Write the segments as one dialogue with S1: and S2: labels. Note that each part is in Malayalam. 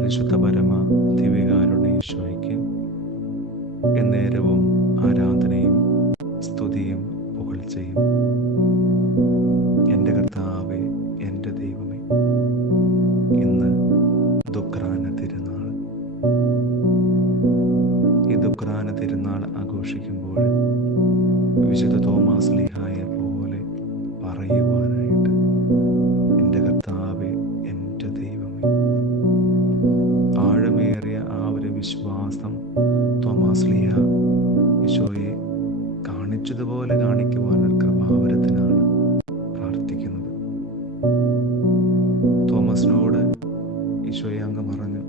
S1: പരിശുദ്ധ പരമ ദിവികാരുടെ എന്നേരവും ആരാധനയും സ്തുതിയും പുകഴ്ചയും എന്റെ കർത്താവെ എന്റെ ദൈവമേ ഇന്ന് ദുഃഖാന തിരുനാൾ. ഈ ദുഃഖാന തിരുനാൾ ആഘോഷിക്കുമ്പോൾ വിശുദ്ധ തോമാസ് അങ്ങ് പറഞ്ഞു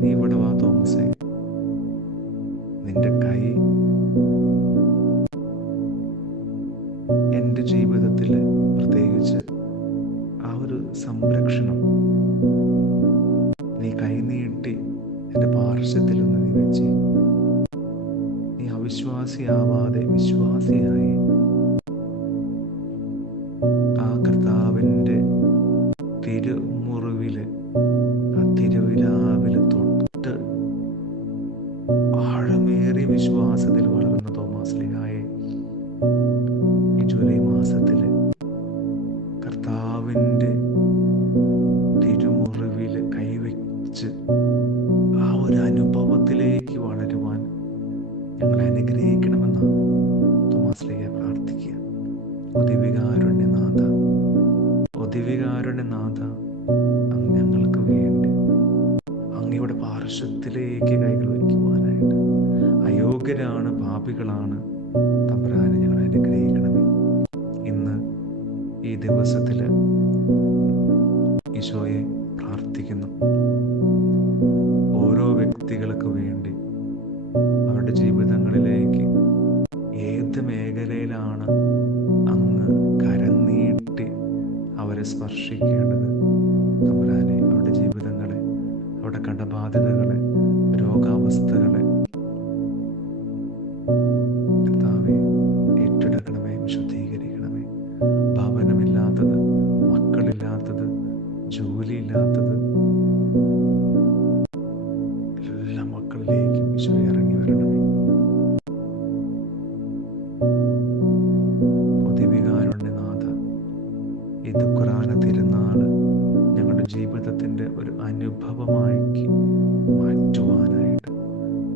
S1: നീ ഇവിടെ വാ തോമസേ. നിന്റെ കൈ എന്റെ ജീവിതത്തിൽ പ്രത്യേകിച്ച് ആ ഒരു സംരക്ഷണം നീ കൈ നീട്ടി എന്റെ പാർശ്വത്തിൽ ഒന്ന് നീ വെച്ച്. നീ അവിശ്വാസിയാവാതെ വിശ്വാസിയായി വിശ്വാസത്തിൽ വളർന്ന തോമസ് ലിഹായെ ഈ ജൂലൈ മാസത്തിൽ കർത്താവിന്റെ തിരുമുറിവിൽ കൈവച്ച് ആ ഒരു അനുഭവത്തിലേക്ക് വളരുവാൻ ഞങ്ങളെ അനുഗ്രഹിക്കണമെന്ന് തോമസ് ലിഹ പ്രാർത്ഥിക്കുക. ഒതിവികാരുണ്യനാഥ ഒതിവികാരുണ്യനാഥ അങ്ങ് ഞങ്ങൾക്ക് വേണ്ടി അങ്ങയുടെ പാർശ്വത്തിലേക്ക് വയ്ക്കുവാനായിട്ട് അയോഗ്യരാണ് പാപികളാണ്. തമ്പുരാനെ ഞങ്ങൾ അനുഗ്രഹിക്കണമേ. ഇന്ന് ഈ ദിവസത്തിൽ ഈശോയെ പ്രാർത്ഥിക്കുന്നു. ഓരോ വ്യക്തികൾക്ക് വേണ്ടി അവരുടെ ജീവിതങ്ങളിലേക്ക് ഏത് മേഖലയിലാണ് അങ്ങ് കരനീട്ടി അവരെ സ്പർശിക്കേണ്ടത്? തമ്പുരാനെ അവരുടെ ജീവിതങ്ങളെ അവരുടെ കടബാധ്യതകളെ രോഗാവസ്ഥകളെ ഈ ഖുറാന തിരുനാൾ ഞങ്ങളുടെ ജീവിതത്തിന്റെ ഒരു അനുഭവമാക്കി മാറ്റുവാനായിട്ട്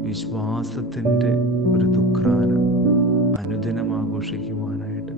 S1: വിശ്വാസത്തിന്റെ ഒരു ദുഃഖാന അനുദിനം ആഘോഷിക്കുവാനായിട്ട്